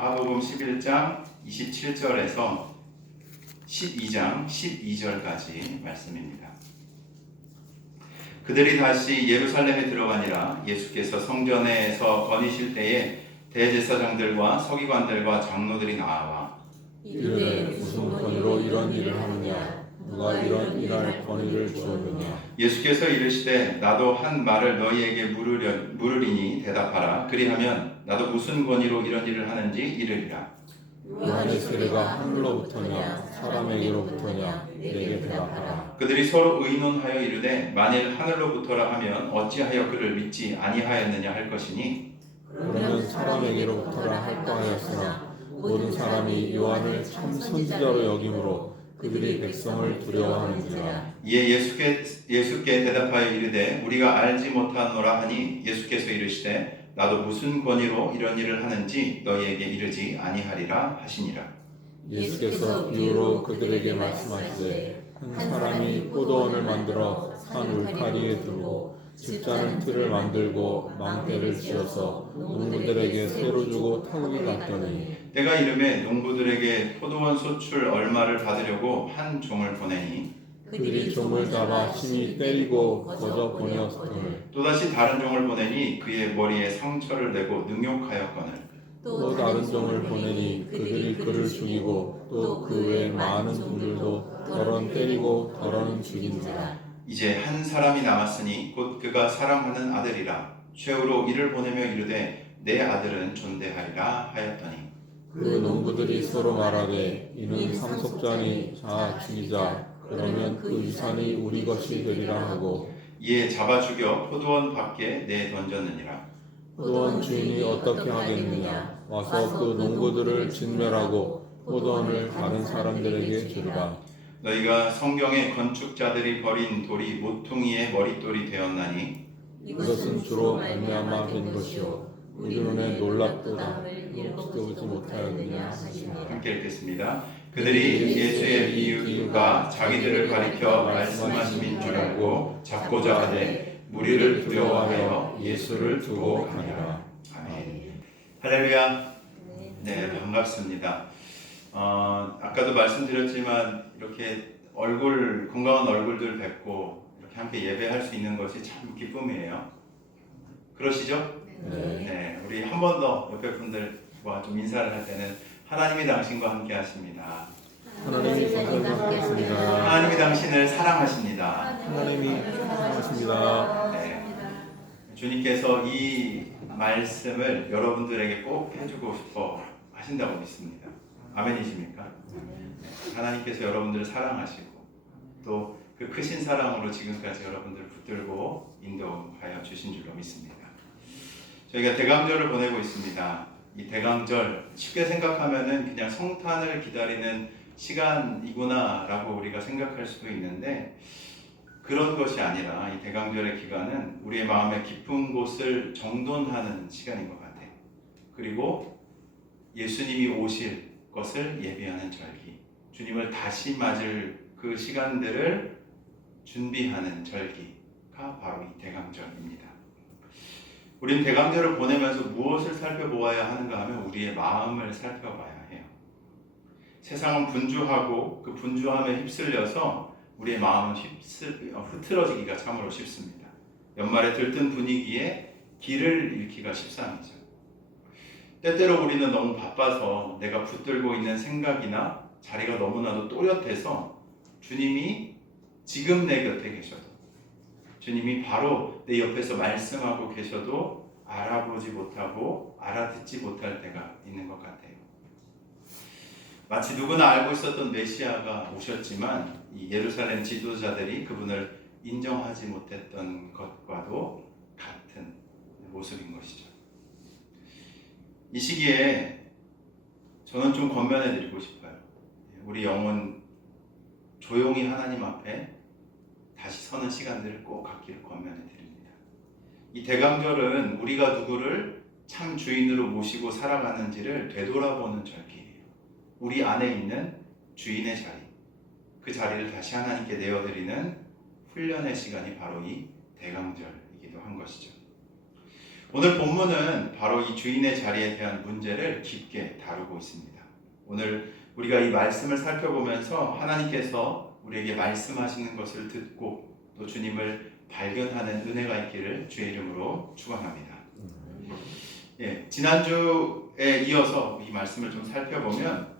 마가복음 11장 27절에서 12장 12절까지 말씀입니다. 그들이 다시 예루살렘에 들어가니라. 예수께서 성전에서 거니실 때에 대제사장들과 서기관들과 장로들이 나와 이르되 무슨 권위로 이런 일을 하느냐? 누가 이런 일할 권위를 주었느냐? 예수께서 이르시되 나도 한 말을 너희에게 물으리니 대답하라. 그리하면 나도 무슨 권위로 이런 일을 하는지 이르리라. 요한의 세례가 하늘로부터냐 사람에게로부터냐? 내게 대답하라. 그들이 서로 의논하여 이르되 만일 하늘로부터라 하면 어찌하여 그를 믿지 아니하였느냐 할 것이니 그러면 사람에게로부터라 할 바하였으나 모든 사람이 요한을 참 선지자로 여김으로 그들이 백성을 두려워하는지라. 이에 예수께 대답하여 이르되 우리가 알지 못하노라 하니 예수께서 이르시되 나도 무슨 권위로 이런 일을 하는지 너희에게 이르지 아니하리라 하시니라. 예수께서 비유로 그들에게 말씀하시되 한 사람이 포도원을 만들어 산 울타리에 두고 집자는 틀을 만들고 망대를 지어서 농부들에게 새로 주고 타국이 갔더니 때가 이름에 농부들에게 포도원 소출 얼마를 받으려고 한 종을 보내니 그들이 종을 잡아 심히 때리고 거저 보내었더니 또다시 다른 종을 보내니 그의 머리에 상처를 내고 능욕하였거늘 또 다른 종을 보내니 그들이 그를 죽이고 또 그 외 많은 종들도 더러는 때리고 더러는 죽인지라. 이제 한 사람이 남았으니 곧 그가 사랑하는 아들이라. 최후로 이를 보내며 이르되 내 아들은 존대하리라 하였더니 그 농부들이 서로 말하되 이는 상속자니 자 죽이자. 그러면 그 유산이 우리 것이 되리라 하고 이에 잡아 죽여 포도원 밖에 내던졌느니라. 포도원 주인이 어떻게 하겠느냐? 와서 그 농부들을 진멸하고 포도원을 다른 사람들에게 주리라. 너희가 성경에 건축자들이 버린 돌이 모퉁이의 머릿돌이 되었나니 이것은 주로 말미암아 된 것이요 우리 눈에 놀랍도다. 이르지 못하였느냐 하시니라. 함께 읽겠습니다. 그들이 예수의 이유가 자기들을 가리켜 말씀하심인 줄 알고 잡고자 하되 무리를 두려워하여 예수를 두고 가니라. 아멘. 할렐루야. 네, 반갑습니다. 아까도 말씀드렸지만 이렇게 건강한 얼굴들 뵙고 이렇게 함께 예배할 수 있는 것이 참 기쁨이에요. 그러시죠? 네, 우리 한 번 더 옆에 분들과 좀 인사를 할 때는 하나님이 당신과 함께 하십니다. 하나님이 당신과 함께하십니다. 하나님이 당신을 사랑하십니다. 하나님이 사랑하십니다. 네, 주님께서 이 말씀을 여러분들에게 꼭 해주고 싶어 하신다고 믿습니다. 아멘이십니까? 하나님께서 여러분들을 사랑하시고 또 그 크신 사랑으로 지금까지 여러분들을 붙들고 인도하여 주신 줄로 믿습니다. 저희가 대강절을 보내고 있습니다. 이 대강절 쉽게 생각하면은 그냥 성탄을 기다리는 시간이구나라고 우리가 생각할 수도 있는데 그런 것이 아니라 이 대강절의 기간은 우리의 마음의 깊은 곳을 정돈하는 시간인 것 같아요. 그리고 예수님이 오실 것을 예비하는 절기, 주님을 다시 맞을 그 시간들을 준비하는 절기가 바로 이 대강절입니다. 우린 대강절을 보내면서 무엇을 살펴보아야 하는가 하면 우리의 마음을 살펴봐야 해요. 세상은 분주하고 그 분주함에 휩쓸려서 우리의 마음은 흐트러지기가 참으로 쉽습니다. 연말에 들뜬 분위기에 길을 잃기가 십상이죠. 때때로 우리는 너무 바빠서 내가 붙들고 있는 생각이나 자리가 너무나도 또렷해서 주님이 지금 내 곁에 계셔도 주님이 바로 내 옆에서 말씀하고 계셔도 알아보지 못하고 알아듣지 못할 때가 있는 것 같아요. 마치 누구나 알고 있었던 메시아가 오셨지만 이 예루살렘 지도자들이 그분을 인정하지 못했던 것과도 같은 모습인 것이죠. 이 시기에 저는 좀 권면해 드리고 싶어요. 우리 영혼 조용히 하나님 앞에 다시 서는 시간들을 꼭 갖기를 권면해 드립니다. 이 대강절은 우리가 누구를 참 주인으로 모시고 살아가는지를 되돌아보는 절기예요. 우리 안에 있는 주인의 자리, 그 자리를 다시 하나님께 내어드리는 훈련의 시간이 바로 이 대강절이기도 한 것이죠. 오늘 본문은 바로 이 주인의 자리에 대한 문제를 깊게 다루고 있습니다. 오늘 우리가 이 말씀을 살펴보면서 하나님께서 우리에게 말씀하시는 것을 듣고 또 주님을 발견하는 은혜가 있기를 주의 이름으로 축원합니다. 지난주에 이어서 이 말씀을 좀 살펴보면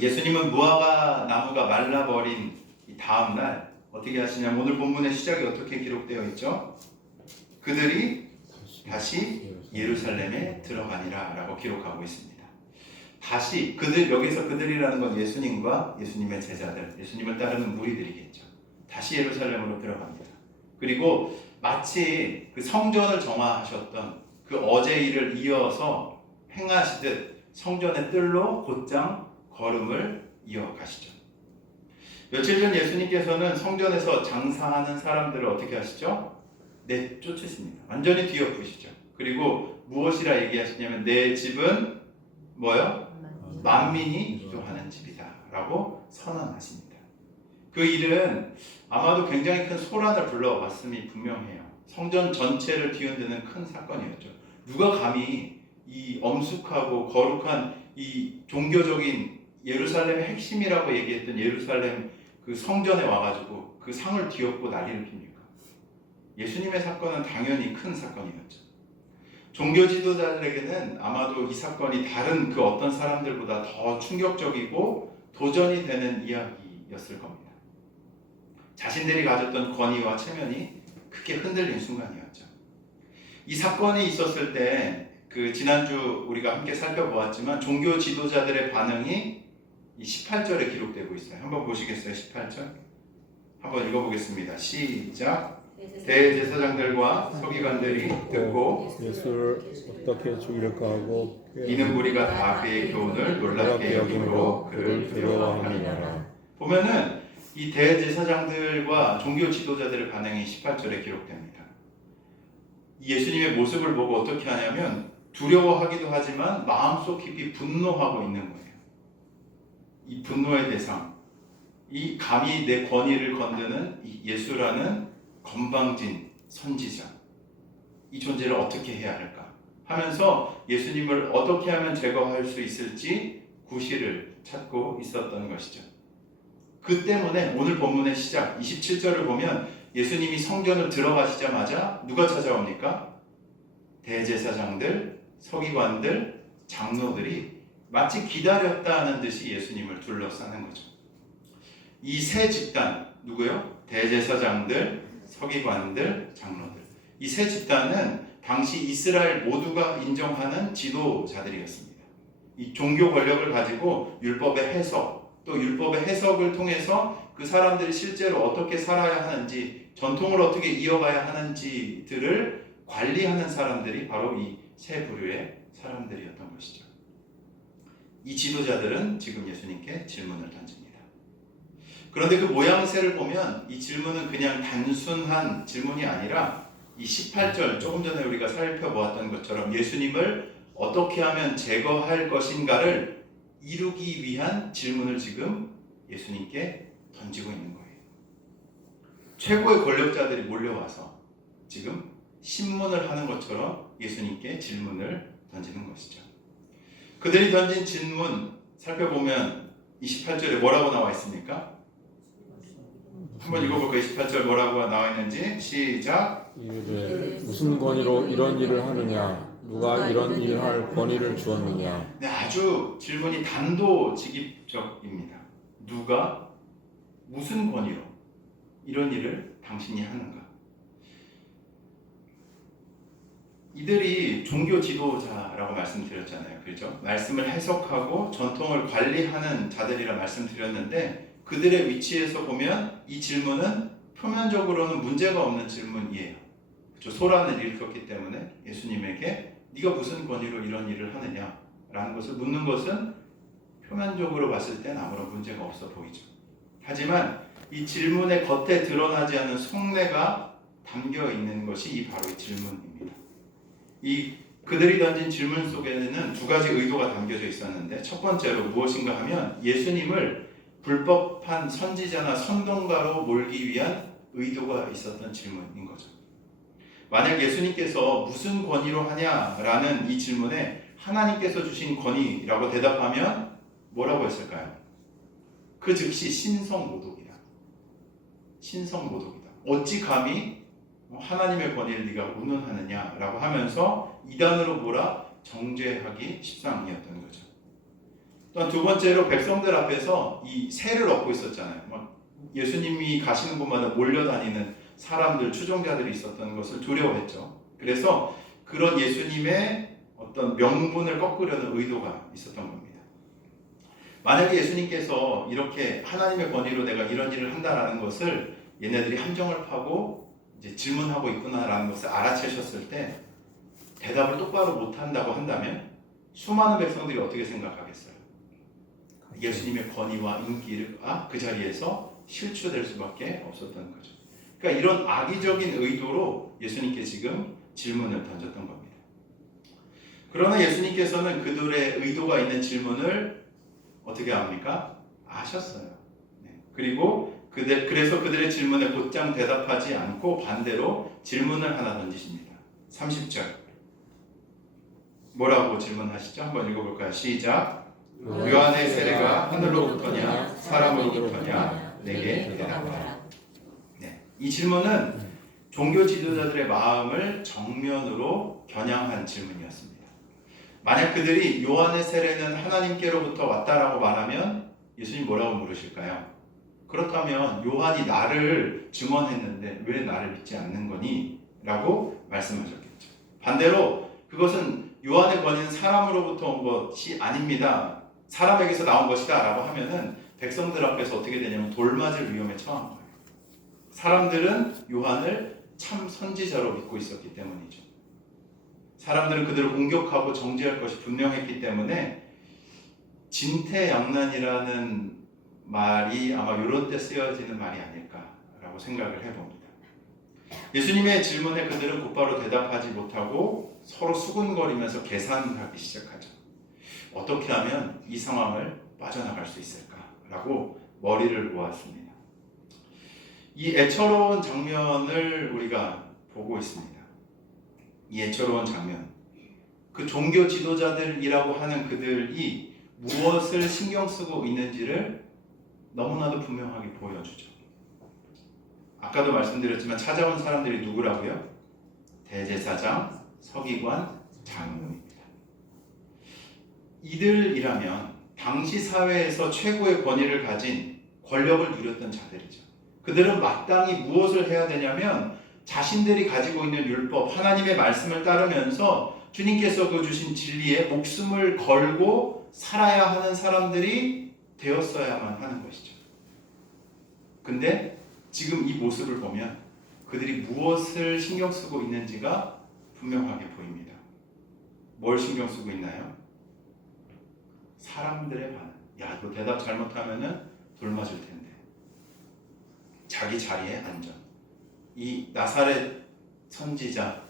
예수님은 무화과 나무가 말라버린 이 다음 날 어떻게 하시냐면 오늘 본문의 시작이 어떻게 기록되어 있죠? 그들이 다시 예루살렘에 들어가니라 라고 기록하고 있습니다. 다시 여기서 그들이라는 건 예수님과 예수님의 제자들, 예수님을 따르는 무리들이겠죠. 다시 예루살렘으로 들어갑니다. 그리고 마치 그 성전을 정화하셨던 그 어제 일을 이어서 행하시듯 성전의 뜰로 곧장 걸음을 이어가시죠. 며칠 전 예수님께서는 성전에서 장사하는 사람들을 어떻게 하시죠? 내쫓으십니다. 완전히 뒤엎으시죠. 그리고 무엇이라 얘기하시냐면 내 집은 뭐요? 만민이 기도하는 집이다 라고 선언하십니다. 그 일은 아마도 굉장히 큰 소란을 불러왔음이 분명해요. 성전 전체를 뒤흔드는 큰 사건이었죠. 누가 감히 이 엄숙하고 거룩한 이 종교적인 예루살렘의 핵심이라고 얘기했던 예루살렘 그 성전에 와가지고 그 상을 뒤엎고 난리를 핍니까? 예수님의 사건은 당연히 큰 사건이었죠. 종교 지도자들에게는 아마도 이 사건이 다른 그 어떤 사람들보다 더 충격적이고 도전이 되는 이야기였을 겁니다. 자신들이 가졌던 권위와 체면이 크게 흔들린 순간이었죠. 이 사건이 있었을 때 그 지난주 우리가 함께 살펴보았지만 종교 지도자들의 반응이 이 18절에 기록되고 있어요. 한번 보시겠어요? 18절? 한번 읽어보겠습니다. 시작. 대제사장들과 서기관들이 듣고 예수를 어떻게 죽일까 하고 이는 무리가 다 그의 교훈을 놀랍게 여김으로 그를 두려워하니라. 보면은 이 대제사장들과 종교 지도자들의 반응이 18절에 기록됩니다. 예수님의 모습을 보고 어떻게 하냐면 두려워하기도 하지만 마음속 깊이 분노하고 있는 거예요. 이 분노의 대상, 이 감히 내 권위를 건드는 이 예수라는 건방진 선지자, 이 존재를 어떻게 해야 할까 하면서 예수님을 어떻게 하면 제거할 수 있을지 구실을 찾고 있었던 것이죠. 그 때문에 오늘 본문의 시작 27절을 보면 예수님이 성전을 들어가시자마자 누가 찾아옵니까? 대제사장들, 서기관들, 장로들이 마치 기다렸다는 듯이 예수님을 둘러싸는 거죠. 이 세 집단 누구요? 대제사장들, 서기관들, 장로들. 이 세 집단은 당시 이스라엘 모두가 인정하는 지도자들이었습니다. 이 종교 권력을 가지고 율법의 해석, 또 율법의 해석을 통해서 그 사람들이 실제로 어떻게 살아야 하는지, 전통을 어떻게 이어가야 하는지들을 관리하는 사람들이 바로 이 세 부류의 사람들이었던 것이죠. 이 지도자들은 지금 예수님께 질문을 던집니다. 그런데 그 모양새를 보면 이 질문은 그냥 단순한 질문이 아니라 이 18절 조금 전에 우리가 살펴보았던 것처럼 예수님을 어떻게 하면 제거할 것인가를 이루기 위한 질문을 지금 예수님께 던지고 있는 거예요. 최고의 권력자들이 몰려와서 지금 신문을 하는 것처럼 예수님께 질문을 던지는 것이죠. 그들이 던진 질문 살펴보면 28절에 뭐라고 나와 있습니까? 한번 읽어볼까요? 28절 뭐라고 나와 있는지 시작. 이르되 무슨 권위로 이런 일을 하느냐? 누가 이런 일을 할 권위를 주었느냐? 네, 아주 질문이 단도직입적입니다. 누가 무슨 권위로 이런 일을 당신이 하는가? 이들이 종교 지도자라고 말씀드렸잖아요. 그렇죠? 말씀을 해석하고 전통을 관리하는 자들이라 말씀드렸는데 그들의 위치에서 보면 이 질문은 표면적으로는 문제가 없는 질문이에요. 그렇죠? 소란을 일으켰기 때문에 예수님에게 네가 무슨 권위로 이런 일을 하느냐라는 것을 묻는 것은 표면적으로 봤을 땐 아무런 문제가 없어 보이죠. 하지만 이 질문의 겉에 드러나지 않은 속내가 담겨 있는 것이 바로 이 질문입니다. 그들이 던진 질문 속에는 두 가지 의도가 담겨져 있었는데 첫 번째로 무엇인가 하면 예수님을 불법한 선지자나 선동가로 몰기 위한 의도가 있었던 질문인 거죠. 만약 예수님께서 무슨 권위로 하냐라는 이 질문에 하나님께서 주신 권위라고 대답하면 뭐라고 했을까요? 그 즉시 신성모독이다. 신성모독이다. 어찌 감히 하나님의 권위를 네가 운운하느냐라고 하면서 이단으로 몰아 정죄하기 십상이었던 거죠. 또한 두 번째로 백성들 앞에서 이 세를 얻고 있었잖아요. 막 예수님이 가시는 곳마다 몰려다니는 사람들, 추종자들이 있었던 것을 두려워했죠. 그래서 그런 예수님의 어떤 명분을 꺾으려는 의도가 있었던 겁니다. 만약에 예수님께서 이렇게 하나님의 권위로 내가 이런 일을 한다라는 것을 얘네들이 함정을 파고 이제 질문하고 있구나라는 것을 알아채셨을 때 대답을 똑바로 못한다고 한다면 수많은 백성들이 어떻게 생각하겠어요? 예수님의 권위와 인기가 그 자리에서 실추될 수밖에 없었던 거죠. 그러니까 이런 악의적인 의도로 예수님께 지금 질문을 던졌던 겁니다. 그러나 예수님께서는 그들의 의도가 있는 질문을 어떻게 합니까? 아셨어요. 네. 그리고 그래서 그들의 질문에 곧장 대답하지 않고 반대로 질문을 하나 던지십니다. 30절 뭐라고 질문하시죠? 한번 읽어볼까요? 시작. 요한의 세례가 하늘로부터냐 사람으로부터냐 내게 대답하라. 네. 이 질문은 종교 지도자들의 마음을 정면으로 겨냥한 질문이었습니다. 만약 그들이 요한의 세례는 하나님께로부터 왔다라고 말하면 예수님 뭐라고 물으실까요? 그렇다면 요한이 나를 증언했는데 왜 나를 믿지 않는 거니? 라고 말씀하셨겠죠. 반대로 그것은 요한의 권위는 사람으로부터 온 것이 아닙니다. 사람에게서 나온 것이다 라고 하면은 백성들 앞에서 어떻게 되냐면 돌맞을 위험에 처한 거예요. 사람들은 요한을 참 선지자로 믿고 있었기 때문이죠. 사람들은 그들을 공격하고 정죄할 것이 분명했기 때문에 진퇴양난이라는 말이 아마 이런 때 쓰여지는 말이 아닐까라고 생각을 해봅니다. 예수님의 질문에 그들은 곧바로 대답하지 못하고 서로 수군거리면서 계산하기 시작하죠. 어떻게 하면 이 상황을 빠져나갈 수 있을까라고 머리를 모았습니다. 이 애처로운 장면을 우리가 보고 있습니다. 이 애처로운 장면, 그 종교 지도자들이라고 하는 그들이 무엇을 신경 쓰고 있는지를 너무나도 분명하게 보여주죠. 아까도 말씀드렸지만 찾아온 사람들이 누구라고요? 대제사장, 서기관, 장로입니다. 이들이라면 당시 사회에서 최고의 권위를 가진 권력을 누렸던 자들이죠. 그들은 마땅히 무엇을 해야 되냐면 자신들이 가지고 있는 율법, 하나님의 말씀을 따르면서 주님께서 그 주신 진리에 목숨을 걸고 살아야 하는 사람들이 되었어야만 하는 것이죠. 근데 지금 이 모습을 보면 그들이 무엇을 신경 쓰고 있는지가 분명하게 보입니다. 뭘 신경 쓰고 있나요? 사람들의 반응. 야, 너 대답 잘못하면은 돌 맞을 텐데. 자기 자리에 안전. 이 나사렛 선지자,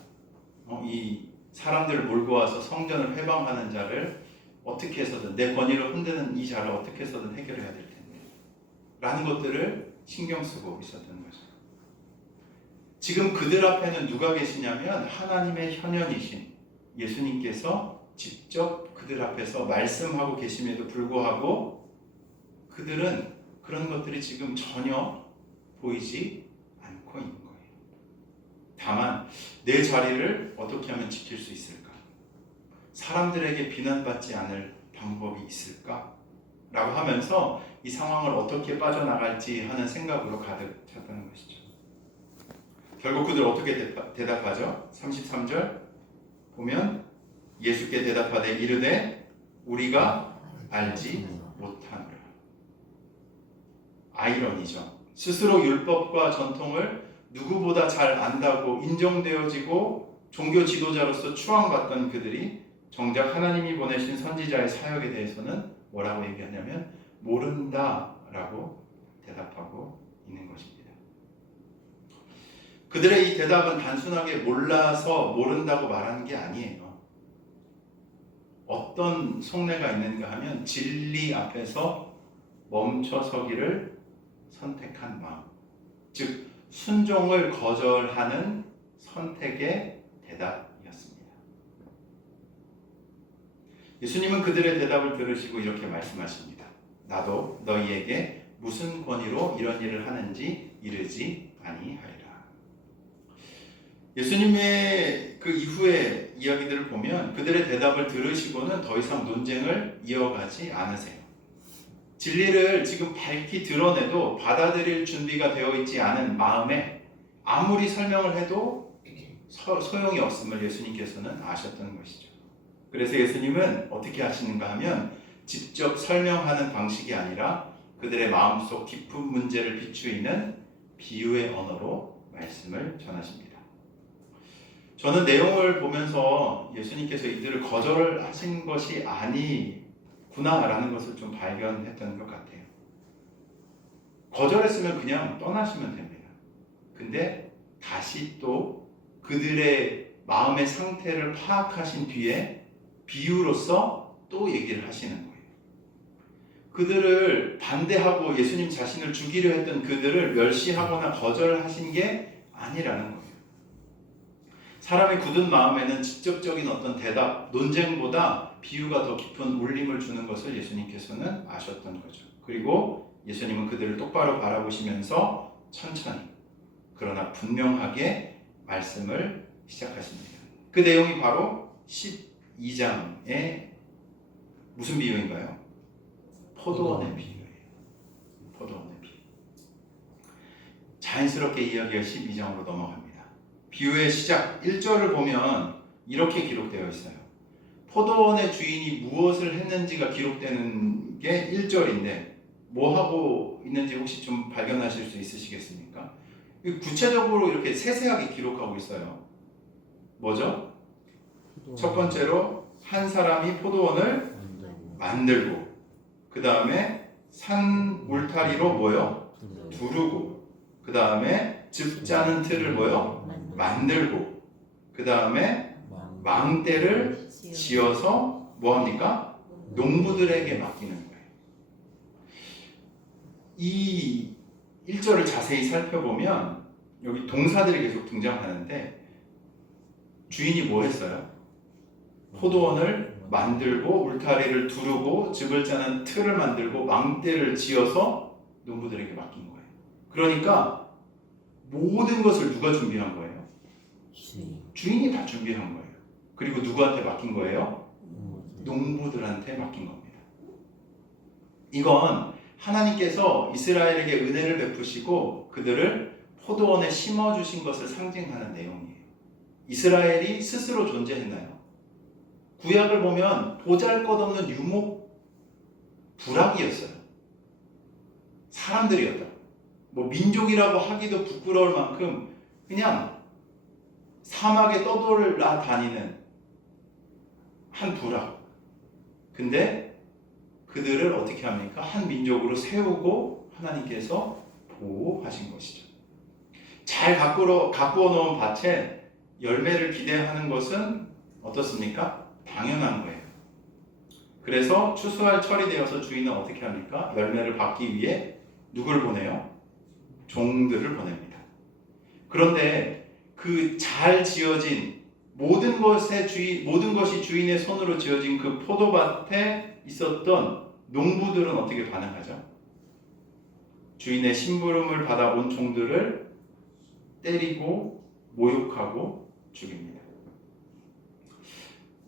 이 사람들을 몰고 와서 성전을 회방하는 자를 어떻게 해서든 내 권위를 흔드는 이 자를 어떻게 해서든 해결해야 될 텐데 라는 것들을 신경 쓰고 있었던 거죠. 지금 그들 앞에는 누가 계시냐면 하나님의 현현이신 예수님께서 직접 그들 앞에서 말씀하고 계심에도 불구하고 그들은 그런 것들이 지금 전혀 보이지 않고 있는 거예요. 다만 내 자리를 어떻게 하면 지킬 수 있을까? 사람들에게 비난받지 않을 방법이 있을까? 라고 하면서 이 상황을 어떻게 빠져나갈지 하는 생각으로 가득 찼다는 것이죠. 결국 그들 어떻게 대답하죠? 33절 보면 예수께 대답하되 이르되 우리가 알지 못하노라. 아이러니죠. 스스로 율법과 전통을 누구보다 잘 안다고 인정되어지고 종교 지도자로서 추앙받던 그들이 정작 하나님이 보내신 선지자의 사역에 대해서는 뭐라고 얘기하냐면 모른다라고 대답하고 있는 것입니다. 그들의 이 대답은 단순하게 몰라서 모른다고 말하는 게 아니에요. 어떤 속내가 있는가 하면 진리 앞에서 멈춰서기를 선택한 마음, 즉 순종을 거절하는 선택의 대답이었습니다. 예수님은 그들의 대답을 들으시고 이렇게 말씀하십니다. 나도 너희에게 무슨 권위로 이런 일을 하는지 이르지 아니하리라. 예수님의 그 이후의 이야기들을 보면 그들의 대답을 들으시고는 더 이상 논쟁을 이어가지 않으세요. 진리를 지금 밝히 드러내도 받아들일 준비가 되어 있지 않은 마음에 아무리 설명을 해도 소용이 없음을 예수님께서는 아셨던 것이죠. 그래서 예수님은 어떻게 하시는가 하면 직접 설명하는 방식이 아니라 그들의 마음속 깊은 문제를 비추이는 비유의 언어로 말씀을 전하십니다. 저는 내용을 보면서 예수님께서 이들을 거절하신 것이 아니구나라는 것을 좀 발견했던 것 같아요. 거절했으면 그냥 떠나시면 됩니다. 근데 다시 또 그들의 마음의 상태를 파악하신 뒤에 비유로서 또 얘기를 하시는 거예요. 그들을 반대하고 예수님 자신을 죽이려 했던 그들을 멸시하거나 거절하신 게 아니라는 거예요. 사람의 굳은 마음에는 직접적인 어떤 대답, 논쟁보다 비유가 더 깊은 울림을 주는 것을 예수님께서는 아셨던 거죠. 그리고 예수님은 그들을 똑바로 바라보시면서 천천히 그러나 분명하게 말씀을 시작하십니다. 그 내용이 바로 12장의 무슨 비유인가요? 포도원의 비유예요. 포도원의 비유. 자연스럽게 이야기가 12장으로 넘어갑니다. 비유의 시작 1절을 보면 이렇게 기록되어 있어요. 포도원의 주인이 무엇을 했는지가 기록되는 게 1절인데 뭐 하고 있는지 혹시 좀 발견하실 수 있으시겠습니까? 구체적으로 이렇게 세세하게 기록하고 있어요. 뭐죠? 첫 번째로 한 사람이 포도원을 만들고 그 다음에 산 울타리로 뭐요? 두르고 그 다음에 즙 짜는 틀을 뭐요? 만들고 그 다음에 망대를 지어서 뭐합니까? 농부들에게 맡기는 거예요. 이 1절을 자세히 살펴보면 여기 동사들이 계속 등장하는데 주인이 뭐 했어요? 포도원을 만들고 울타리를 두르고 즙을 짜는 틀을 만들고 망대를 지어서 농부들에게 맡긴 거예요. 그러니까 모든 것을 누가 준비한 거예요? 주인이 다 준비한 거예요. 그리고 누구한테 맡긴 거예요? 농부들한테 맡긴 겁니다. 이건 하나님께서 이스라엘에게 은혜를 베푸시고 그들을 포도원에 심어주신 것을 상징하는 내용이에요. 이스라엘이 스스로 존재했나요? 구약을 보면 보잘것없는 유목 부락이었어요. 사람들이었다. 뭐 민족이라고 하기도 부끄러울 만큼 그냥 사막에 떠돌아 다니는 한 부락. 근데 그들을 어떻게 합니까? 한 민족으로 세우고 하나님께서 보호하신 것이죠. 잘 가꾸어 놓은 밭에 열매를 기대하는 것은 어떻습니까? 당연한 거예요. 그래서 추수할 철이 되어서 주인은 어떻게 합니까? 열매를 받기 위해 누굴 보내요? 종들을 보냅니다. 그런데 그 잘 지어진 모든 것이 주인의 손으로 지어진 그 포도밭에 있었던 농부들은 어떻게 반응하죠? 주인의 심부름을 받아온 종들을 때리고 모욕하고 죽입니다.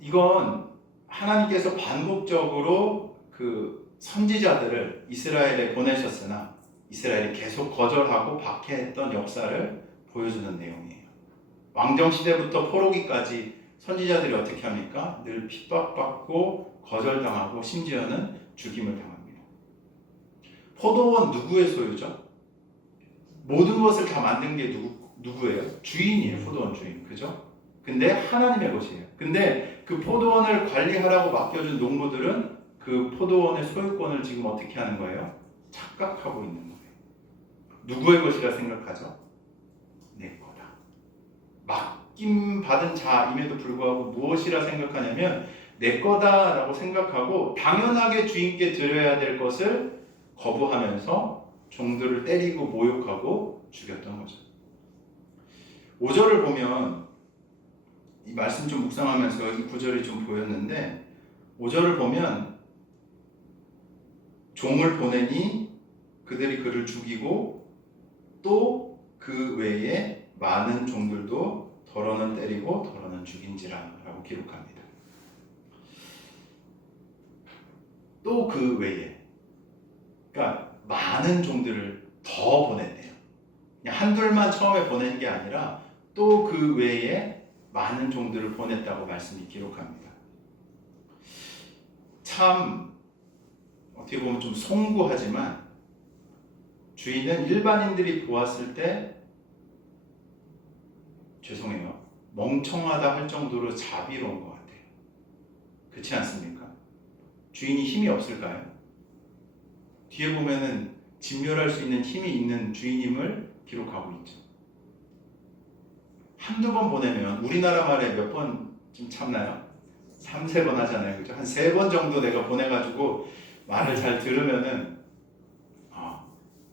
이건 하나님께서 반복적으로 그 선지자들을 이스라엘에 보내셨으나 이스라엘이 계속 거절하고 박해했던 역사를 보여주는 내용이에요. 왕정시대부터 포로기까지 선지자들이 어떻게 합니까? 늘 핍박받고 거절당하고 심지어는 죽임을 당합니다. 포도원 누구의 소유죠? 모든 것을 다 만든 게 누구예요? 주인이에요. 포도원 주인. 그죠? 근데 하나님의 것이에요. 근데 그 포도원을 관리하라고 맡겨준 농부들은 그 포도원의 소유권을 지금 어떻게 하는 거예요? 착각하고 있는 거예요. 누구의 것이라 생각하죠? 내 거다. 맡김받은 자임에도 불구하고 무엇이라 생각하냐면 내 거다라고 생각하고 당연하게 주인께 드려야 될 것을 거부하면서 종들을 때리고 모욕하고 죽였던 거죠. 5절을 보면 이 말씀 좀 묵상하면서 이 구절이 좀 보였는데 5절을 보면 종을 보내니 그들이 그를 죽이고 또 그 외에 많은 종들도 더러는 때리고 더러는 죽인지라 라고 기록합니다. 또 그 외에, 그러니까 많은 종들을 더 보냈대요. 그냥 한둘만 처음에 보낸 게 아니라 또 그 외에 많은 종들을 보냈다고 말씀이 기록합니다. 참 어떻게 보면 좀 송구하지만 주인은 일반인들이 보았을 때 죄송해요. 멍청하다 할 정도로 자비로운 것 같아요. 그렇지 않습니까? 주인이 힘이 없을까요? 뒤에 보면은 진멸할 수 있는 힘이 있는 주인임을 기록하고 있죠. 한두 번 보내면 우리나라 말에 몇 번쯤 참나요? 3, 4번 하잖아요. 그죠? 한 3번 정도 내가 보내가지고 말을 잘 들으면은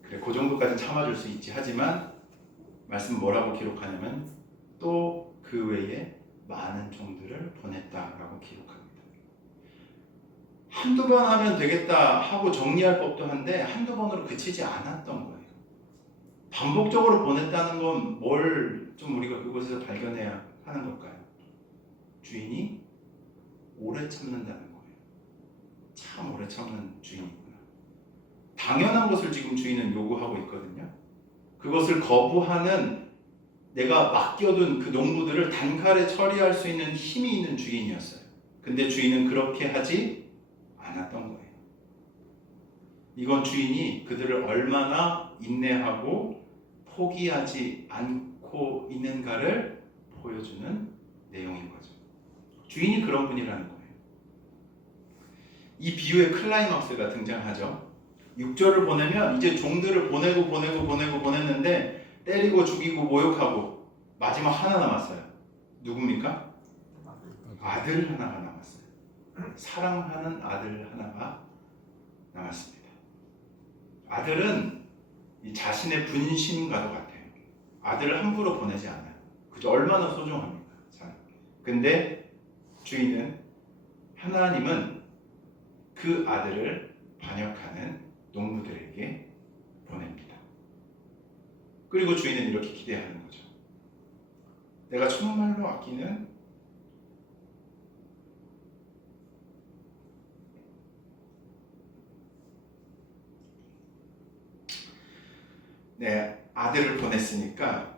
그래, 그 정도까지 참아줄 수 있지. 하지만 말씀 뭐라고 기록하냐면 또 그 외에 많은 종들을 보냈다라고 기록합니다. 한두 번 하면 되겠다 하고 정리할 법도 한데 한두 번으로 그치지 않았던 거예요. 반복적으로 보냈다는 건 뭘 좀 우리가 그곳에서 발견해야 하는 걸까요? 주인이 오래 참는다는 거예요. 참 오래 참는 주인이구나. 당연한 것을 지금 주인은 요구하고 있거든요. 그것을 거부하는 내가 맡겨둔 그 농부들을 단칼에 처리할 수 있는 힘이 있는 주인이었어요. 근데 주인은 그렇게 하지 않았던 거예요. 이건 주인이 그들을 얼마나 인내하고 포기하지 않고 있는가를 보여주는 내용인 거죠. 주인이 그런 분이라는 거예요. 이 비유의 클라이막스가 등장하죠. 6절을 보내면 이제 종들을 보냈는데 때리고 죽이고 모욕하고 마지막 하나 남았어요. 누굽니까? 아들 하나가 남았어요. 사랑하는 아들 하나가 남았습니다. 아들은 이 자신의 분신과도 같아요. 아들을 함부로 보내지 않아요. 그죠? 얼마나 소중합니까? 근데 주인은, 하나님은 그 아들을 반역하는 농부들에게 보냅니다. 그리고 주인은 이렇게 기대하는 거죠. 내가 정말로 아끼는 내 아들을 보냈으니까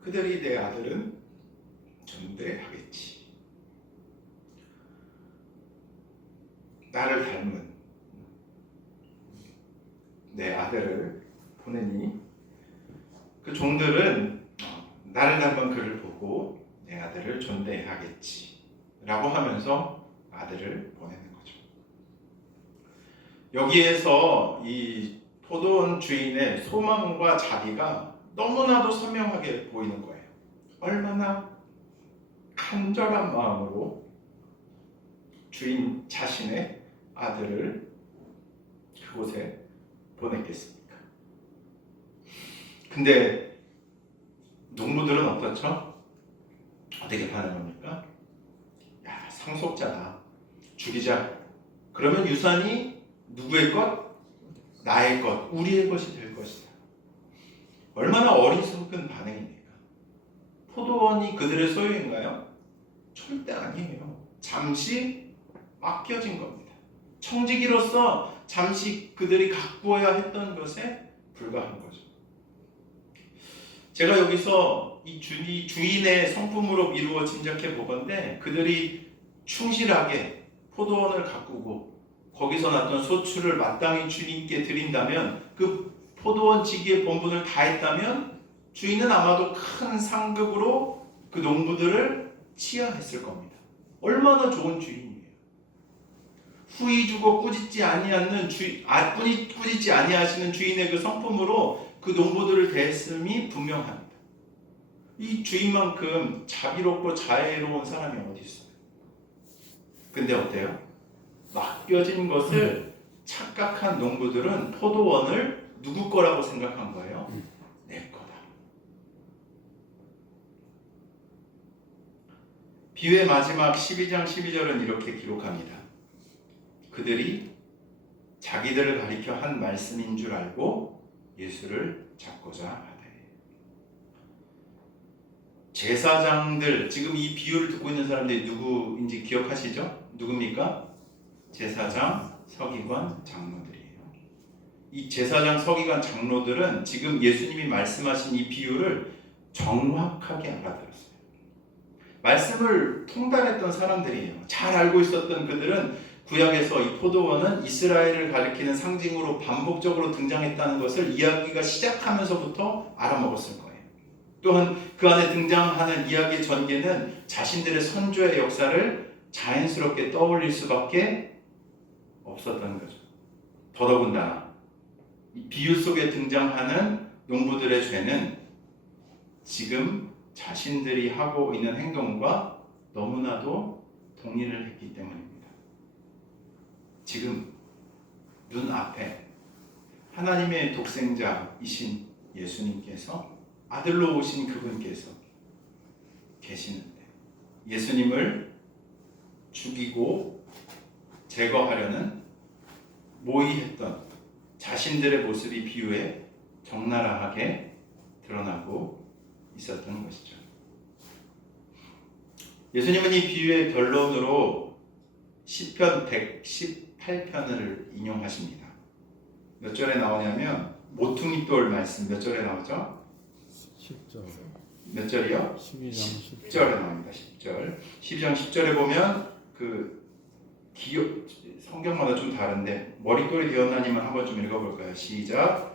그들이 내 아들은 존대하겠지. 나를 닮은 내 아들을 보내니 그 종들은 나를 닮은 그를 보고 내 아들을 존대하겠지 라고 하면서 아들을 보내는 거죠. 여기에서 이 포도원 주인의 소망과 자비가 너무나도 선명하게 보이는 거예요. 얼마나 간절한 마음으로 주인 자신의 아들을 그곳에 보냈겠습니까? 근데 농부들은 어떻죠? 어떻게 반응합니까? 야, 상속자다. 죽이자. 그러면 유산이 누구의 것? 나의 것, 우리의 것이 될 것이다. 얼마나 어리석은 반응입니까? 포도원이 그들의 소유인가요? 절대 아니에요. 잠시 맡겨진 겁니다. 청지기로서 잠시 그들이 가꾸어야 했던 것에 불과한 거죠. 제가 여기서 이 주인의 성품으로 미루어 짐작해 보건대 그들이 충실하게 포도원을 가꾸고 거기서 났던 소출을 마땅히 주님께 드린다면, 그 포도원 지기의 본분을 다했다면 주인은 아마도 큰 상급으로 그 농부들을 치하했을 겁니다. 얼마나 좋은 주인이에요. 후이 주고 꾸짖지 아니하는 꾸짖지 아니하시는 주인의 그 성품으로 그 농부들을 대했음이 분명합니다. 이 주인만큼 자비롭고 자애로운 사람이 어디 있어요? 근데 어때요? 맡겨진 것을 착각한 농부들은 포도원을 누구 거라고 생각한 거예요? 내 거다. 비유의 마지막 12장 12절은 이렇게 기록합니다. 그들이 자기들을 가리켜 한 말씀인 줄 알고 예수를 잡고자 하되. 제사장들, 지금 이 비유를 듣고 있는 사람들이 누구인지 기억하시죠? 누굽니까? 제사장, 서기관, 장로들이에요. 이 제사장, 서기관, 장로들은 지금 예수님이 말씀하신 이 비유를 정확하게 알아들었어요. 말씀을 통달했던 사람들이에요. 잘 알고 있었던 그들은 구약에서 이 포도원은 이스라엘을 가리키는 상징으로 반복적으로 등장했다는 것을 이야기가 시작하면서부터 알아먹었을 거예요. 또한 그 안에 등장하는 이야기의 전개는 자신들의 선조의 역사를 자연스럽게 떠올릴 수밖에 없었던 거죠. 더더군다나 이 비유 속에 등장하는 농부들의 죄는 지금 자신들이 하고 있는 행동과 너무나도 동일을 했기 때문입니다. 지금 눈앞에 하나님의 독생자이신 예수님께서, 아들로 오신 그분께서 계시는데 예수님을 죽이고 제거하려는 모의했던 자신들의 모습이 비유에 적나라하게 드러나고 있었던 것이죠. 예수님은 이 비유의 결론으로 시편 118편을 인용하십니다. 몇 절에 나오냐면 모퉁이돌 말씀 몇 절에 나오죠? 10절. 몇 절이요? 12장 10절에 나옵니다. 10절. 12장 10절에 보면 성경마다 좀 다른데 머릿돌이 되었나니만 한번 좀 읽어볼까요? 시작.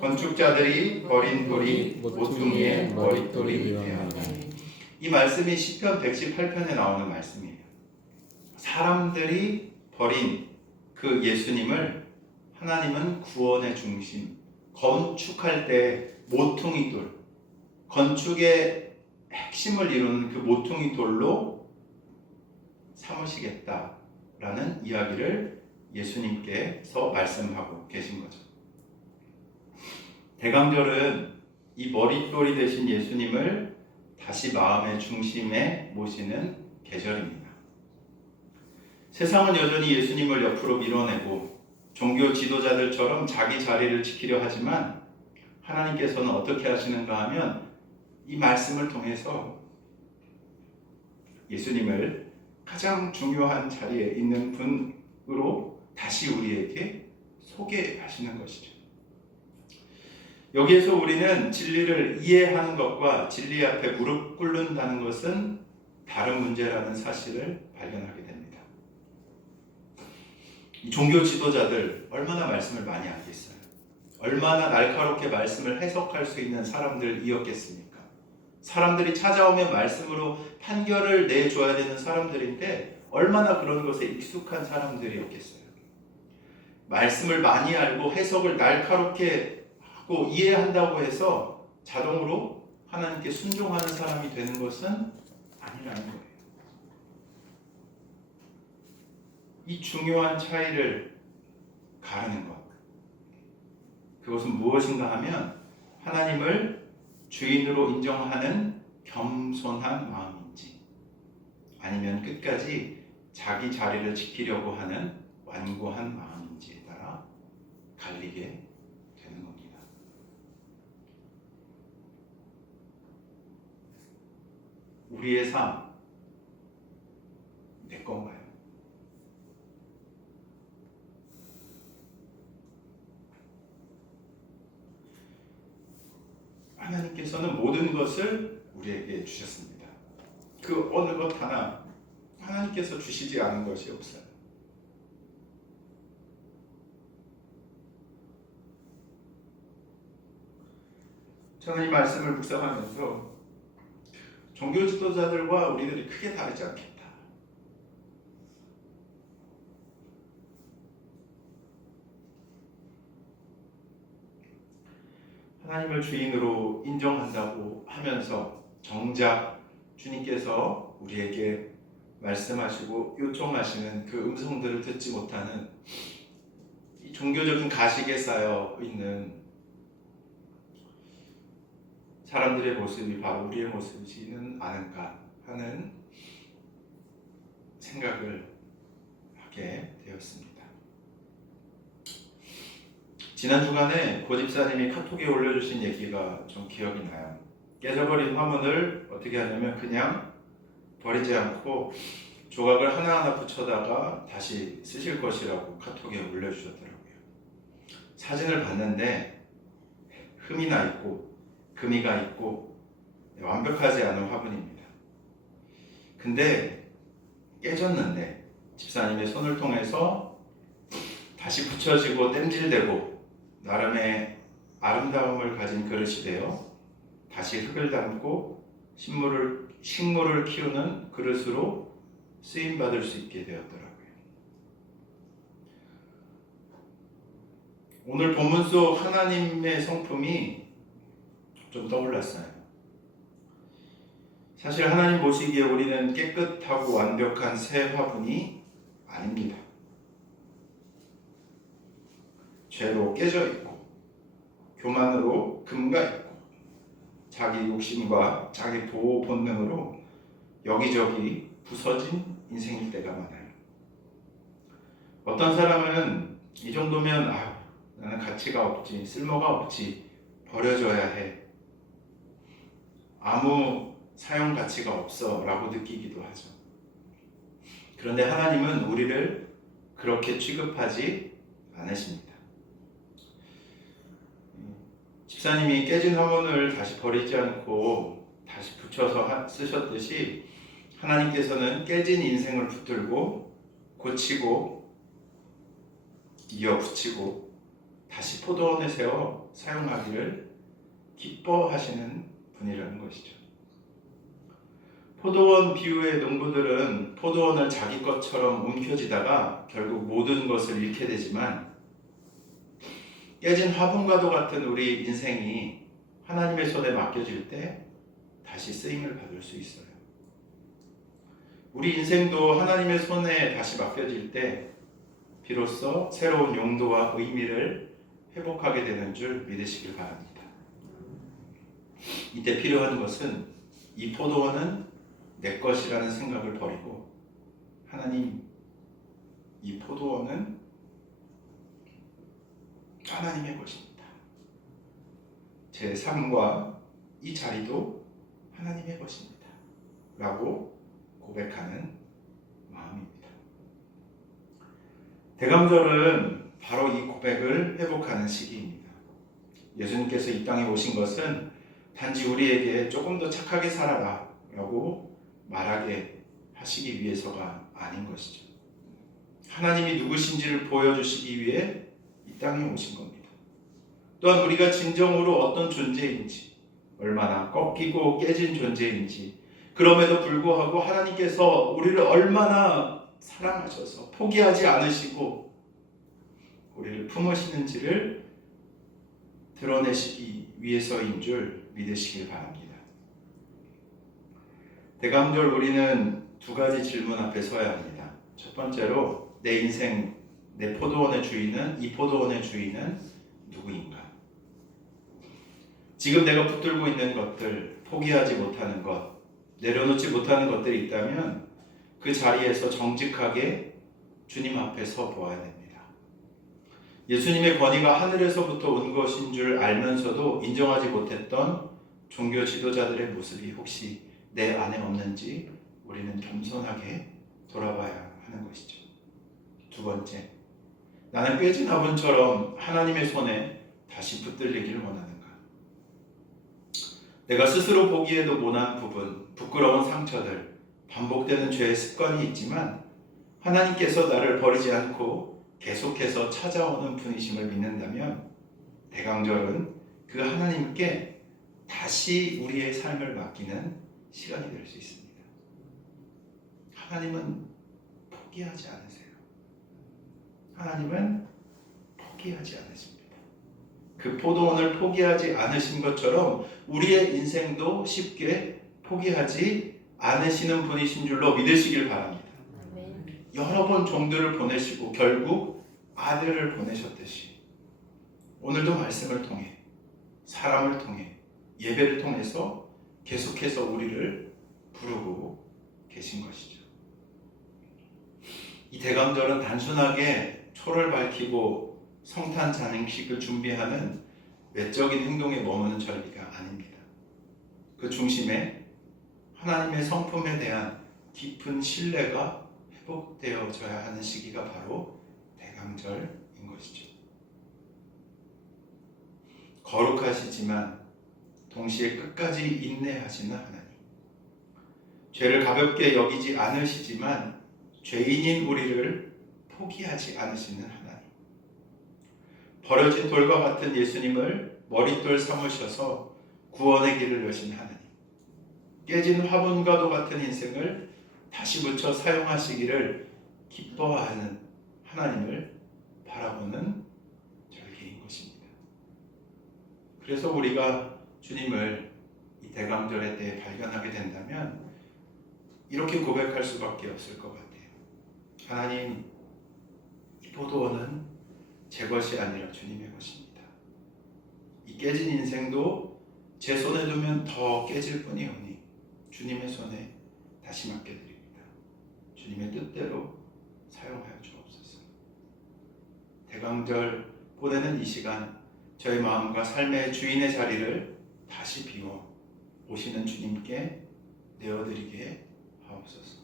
건축자들이 버린 돌이 모퉁이의 머릿돌이 되었나니. 이 말씀이 시편 118편에 나오는 말씀이에요. 사람들이 버린 그 예수님을 하나님은 구원의 중심, 건축할 때 모퉁이돌, 건축의 핵심을 이루는 그 모퉁이돌로 삼으시겠다라는 이야기를 예수님께서 말씀하고 계신 거죠. 대강절은 이 머릿돌이 되신 예수님을 다시 마음의 중심에 모시는 계절입니다. 세상은 여전히 예수님을 옆으로 밀어내고 종교 지도자들처럼 자기 자리를 지키려 하지만 하나님께서는 어떻게 하시는가 하면 이 말씀을 통해서 예수님을 가장 중요한 자리에 있는 분으로 다시 우리에게 소개하시는 것이죠. 여기에서 우리는 진리를 이해하는 것과 진리 앞에 무릎 꿇는다는 것은 다른 문제라는 사실을 발견하게 됩니다. 이 종교 지도자들 얼마나 말씀을 많이 알겠어요? 얼마나 날카롭게 말씀을 해석할 수 있는 사람들이었겠습니까? 사람들이 찾아오면 말씀으로 판결을 내줘야 되는 사람들인데 얼마나 그런 것에 익숙한 사람들이었겠어요? 말씀을 많이 알고 해석을 날카롭게 하고 이해한다고 해서 자동으로 하나님께 순종하는 사람이 되는 것은 아니라는 거예요. 이 중요한 차이를 가르는 것, 그것은 무엇인가 하면 하나님을 주인으로 인정하는 겸손한 마음인지 아니면 끝까지 자기 자리를 지키려고 하는 완고한 마음인지에 따라 갈리게 되는 겁니다. 우리의 삶, 내 건가요? 하나님께서는 모든 것을 우리에게 주셨습니다. 그 어느 것 하나 하나님께서 주시지 않은 것이 없어요. 저는 이 말씀을 묵상하면서 종교 지도자들과 우리들이 크게 다르지 않겠다. 하나님을 주인으로 인정한다고 하면서 정작 주님께서 우리에게 말씀하시고 요청하시는 그 음성들을 듣지 못하는 이 종교적인 가식에 쌓여 있는 사람들의 모습이 바로 우리의 모습이지는 않을까 하는 생각을 하게 되었습니다. 지난 주간에 고 집사님이 카톡에 올려주신 얘기가 좀 기억이 나요. 깨져버린 화문을 어떻게 하냐면 그냥 버리지 않고 조각을 하나하나 붙여다가 다시 쓰실 것이라고 카톡에 올려주셨더라고요. 사진을 봤는데 흠이 나 있고 금이가 있고 완벽하지 않은 화분입니다. 근데 깨졌는데 집사님의 손을 통해서 다시 붙여지고 땜질되고 나름의 아름다움을 가진 그릇이 되어 다시 흙을 담고 식물을 키우는 그릇으로 쓰임받을 수 있게 되었더라고요. 오늘 본문 속 하나님의 성품이 좀 떠올랐어요. 사실 하나님 보시기에 우리는 깨끗하고 완벽한 새 화분이 아닙니다. 죄로 깨져 있고 교만으로 금가 있고 자기 욕심과 자기 보호 본능으로 여기저기 부서진 인생일 때가 많아요. 어떤 사람은 이 정도면 나는 가치가 없지, 쓸모가 없지, 버려져야 해, 아무 사용 가치가 없어 라고 느끼기도 하죠. 그런데 하나님은 우리를 그렇게 취급하지 않으십니다. 집사님이 깨진 화분을 다시 버리지 않고 다시 붙여서 쓰셨듯이 하나님께서는 깨진 인생을 붙들고 고치고 이어붙이고 다시 포도원에 세워 사용하기를 기뻐하시는 분이라는 것이죠. 포도원 비유의 농부들은 포도원을 자기 것처럼 움켜쥐다가 결국 모든 것을 잃게 되지만 깨진 화분과도 같은 우리 인생이 하나님의 손에 맡겨질 때 다시 쓰임을 받을 수 있어요. 우리 인생도 하나님의 손에 다시 맡겨질 때 비로소 새로운 용도와 의미를 회복하게 되는 줄 믿으시길 바랍니다. 이때 필요한 것은 이 포도원은 내 것이라는 생각을 버리고 하나님, 이 포도원은 하나님의 것입니다. 제 삶과 이 자리도 하나님의 것입니다. 라고 고백하는 마음입니다. 대감절은 바로 이 고백을 회복하는 시기입니다. 예수님께서 이 땅에 오신 것은 단지 우리에게 조금 더 착하게 살아라 라고 말하게 하시기 위해서가 아닌 것이죠. 하나님이 누구신지를 보여주시기 위해 이 땅에 오신 겁니다. 또한 우리가 진정으로 어떤 존재인지, 얼마나 꺾이고 깨진 존재인지, 그럼에도 불구하고 하나님께서 우리를 얼마나 사랑하셔서 포기하지 않으시고 우리를 품으시는지를 드러내시기 위해서인 줄 믿으시길 바랍니다. 대감절 우리는 두 가지 질문 앞에 서야 합니다. 첫 번째로 내 인생, 내 포도원의 주인은, 이 포도원의 주인은 누구인가? 지금 내가 붙들고 있는 것들, 포기하지 못하는 것, 내려놓지 못하는 것들이 있다면 그 자리에서 정직하게 주님 앞에 서 보아야 됩니다. 예수님의 권위가 하늘에서부터 온 것인 줄 알면서도 인정하지 못했던 종교 지도자들의 모습이 혹시 내 안에 없는지 우리는 겸손하게 돌아봐야 하는 것이죠. 두 번째, 나는 깨진 화분처럼 하나님의 손에 다시 붙들리기를 원하는가? 내가 스스로 보기에도 모난 부분, 부끄러운 상처들, 반복되는 죄의 습관이 있지만 하나님께서 나를 버리지 않고 계속해서 찾아오는 분이심을 믿는다면 대강절은 그 하나님께 다시 우리의 삶을 맡기는 시간이 될 수 있습니다. 하나님은 포기하지 않으세요. 하나님은 포기하지 않으십니다. 그 포도원을 포기하지 않으신 것처럼 우리의 인생도 쉽게 포기하지 않으시는 분이신 줄로 믿으시길 바랍니다. 여러 번 종들을 보내시고 결국 아들을 보내셨듯이 오늘도 말씀을 통해, 사람을 통해, 예배를 통해서 계속해서 우리를 부르고 계신 것이죠. 이 대강절은 단순하게 초를 밝히고 성탄 장식을 준비하는 외적인 행동에 머무는 절기가 아닙니다. 그 중심에 하나님의 성품에 대한 깊은 신뢰가 회복되어져야 하는 시기가 바로 대강절인 것이죠. 거룩하시지만 동시에 끝까지 인내하시는 하나님, 죄를 가볍게 여기지 않으시지만 죄인인 우리를 포기하지 않으시는 하나님, 버려진 돌과 같은 예수님을 머릿돌 삼으셔서 구원의 길을 여신 하나님, 깨진 화분과도 같은 인생을 다시 붙여 사용하시기를 기뻐하는 하나님을 바라보는 절기인 것입니다. 그래서 우리가 주님을 이 대강절의 때에 발견하게 된다면 이렇게 고백할 수밖에 없을 것 같아요. 하나님, 이 포도원은 제 것이 아니라 주님의 것입니다. 이 깨진 인생도 제 손에 두면 더 깨질 뿐이오니 주님의 손에 다시 맡겨드립니다. 주님의 뜻대로 사용하여 주옵소서. 대강절 보내는 이 시간, 저의 마음과 삶의 주인의 자리를 다시 비워 오시는 주님께 내어드리게 하옵소서.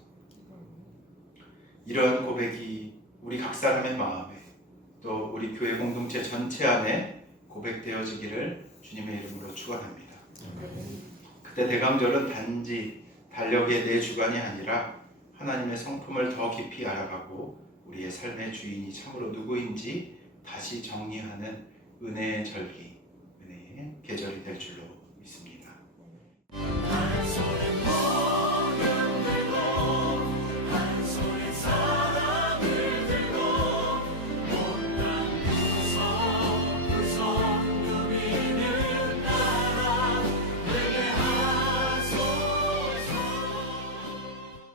이러한 고백이 우리 각 사람의 마음에 또 우리 교회 공동체 전체 안에 고백되어지기를 주님의 이름으로 축원합니다. 그때 대강절은 단지 달력의 내 주관이 아니라 하나님의 성품을 더 깊이 알아가고 우리의 삶의 주인이 참으로 누구인지 다시 정리하는 은혜의 절기, 은혜의 계절이 될 줄로